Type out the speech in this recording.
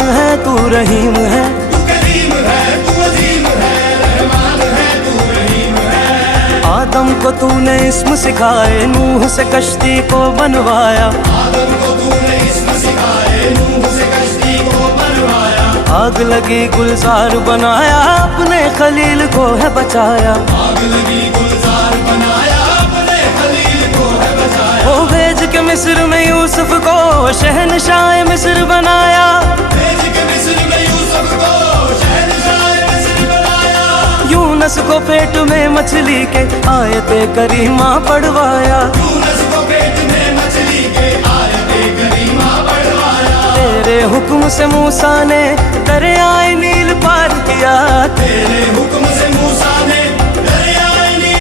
रहमान है तू रहीम है, तू करीम है, तू अजीम है, रहमान है, तू रहीम है। आदम को तूने इस्म सिखाए, नूह से कश्ती को बनवाया, आदम को तूने इस्म सिखाए, नूह से कश्ती को बनवाया। आग लगी गुलजार बनाया, अपने खलील को है बचाया। आग लगी गुलजार बनाया, अपने खलील को है बचाया। ओ भेज के मिस्र में यूसुफ को शहनशाह मिस्र बनाया, भेज के मिस्र में यूसुफ को शहंशाह मिस्र बनाया। यूनस को पेट में मछली के आयते करीमा पढ़वाया, यूनुस को पेट में मछली के आयते करीमा पढ़वाया। तेरे हुक्म से मूसा ने दरियाए नील पार किया, तेरे हुक्म से